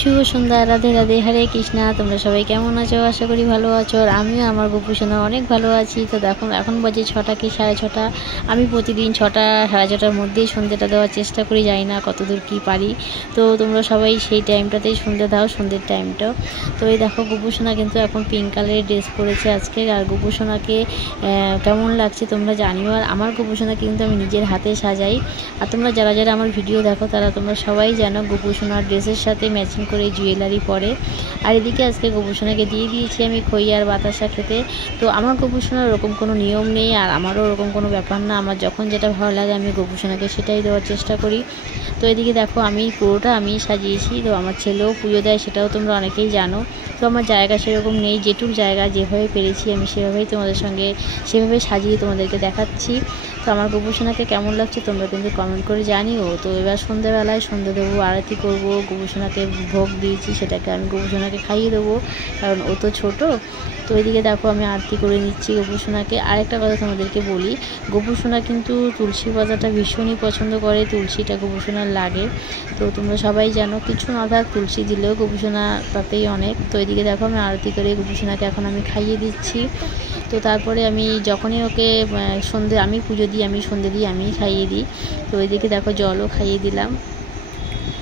শুভ সন্ধ্যা, রাধে রাধে, হরে কৃষ্ণা। তোমরা সবাই কেমন আছো? আশা করি ভালো আছো। আর আমিও আমার গপু সোনা অনেক ভালো আছি। তো দেখো এখন বাজে 6টা কি 6:30। আমি প্রতিদিন 6টা 6:30টার মধ্যেই সন্ধ্যেটা দেওয়ার চেষ্টা করি, জানি না কতদূর কি পারি। তো তোমরা সবাই সেই টাইমটাতেই সন্ধ্যে দাও, সন্ধ্যের টাইমটাও। তো এই দেখো গপু সোনা কিন্তু এখন পিঙ্ক কালারের ড্রেস পরেছে আজকে। আর গপু সোনাকে কেমন লাগছে তোমরা জানিও। আর আমার গপু সোনা কিন্তু আমি নিজের হাতে সাজাই। আর তোমরা যারা যারা আমার ভিডিও দেখো তারা তোমরা সবাই জানো গপু সোনার ড্রেসের সাথে ম্যাচিং করে জুয়েলারি পরে। আর এদিকে আজকে গপু সোনাকে দিয়ে দিয়েছি আমি খই আর বাতাসা খেতে। তো আমার গপু সোনার ওরকম কোনো নিয়ম নেই, আর আমারও ওরকম কোনো ব্যাপার না। আমার যখন যেটা ভালো লাগে আমি গপু সোনাকে সেটাই দেওয়ার চেষ্টা করি। তো এদিকে দেখো আমি পুরোটা আমি সাজিয়েছি। তো আমার ছেলেও পুজো দেয়, সেটাও তোমরা অনেকেই জানো। তো আমার জায়গা সেরকম নেই, যেটুক জায়গা যেভাবে পেরেছি আমি সেভাবেই তোমাদের সঙ্গে সেভাবে সাজিয়ে তোমাদেরকে দেখাচ্ছি। তো আমার গপু সোনাকে কেমন লাগছে তোমরা কিন্তু কমেন্ট করে জানিও। তো এবার সন্ধ্যাবেলায় সন্ধ্যা দেবো, আরতি করবো। গপু সোনাকে ভোগ দিয়েছি, সেটাকে আমি গপু সোনাকে খাইয়ে দেবো, কারণ ও তো ছোটো। তো এদিকে দেখো আমি আরতি করে নিচ্ছি গপু সোনাকে। আরেকটা কথা তোমাদেরকে বলি, গপু সোনা কিন্তু তুলসী পাতাটা ভীষণই পছন্দ করে, তুলসীটা গপু সোনার লাগে। তো তোমরা সবাই জানো কিছু না থাক তুলসী দিলেও গপু সোনা তাতেই অনেক। তো এদিকে দেখো আমি আরতি করে গপু সোনাকে এখন আমি খাইয়ে দিচ্ছি। তো তারপরে আমি যখনই ওকে সন্ধে আমি পুজো দিই, আমি সন্ধে দিই, আমি খাইয়ে দিই। তো ওইদিকে দেখো জলও খাইয়ে দিলাম।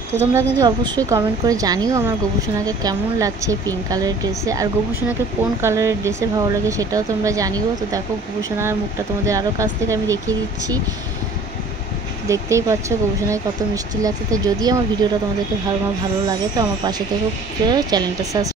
তো তোমরা কিন্তু অবশ্যই কমেন্ট করে জানিও আমার গপু সোনাকে কেমন লাগছে পিঙ্ক কালারের ড্রেসে। আর গপু সোনাকে কোন কালারের ড্রেসে ভালো লাগে সেটাও তোমরা জানিও। তো দেখো গপু সোনার মুখটা তোমাদের আরও কাছ থেকে আমি দেখিয়ে দিচ্ছি, দেখতেই পাচ্ছ গপু সোনাকে কত মিষ্টি লাগছে। তো যদি আমার ভিডিওটা তোমাদেরকে ভালো লাগে তো আমার পাশে থেকে চ্যানেলটা সাবস্ক্রাইব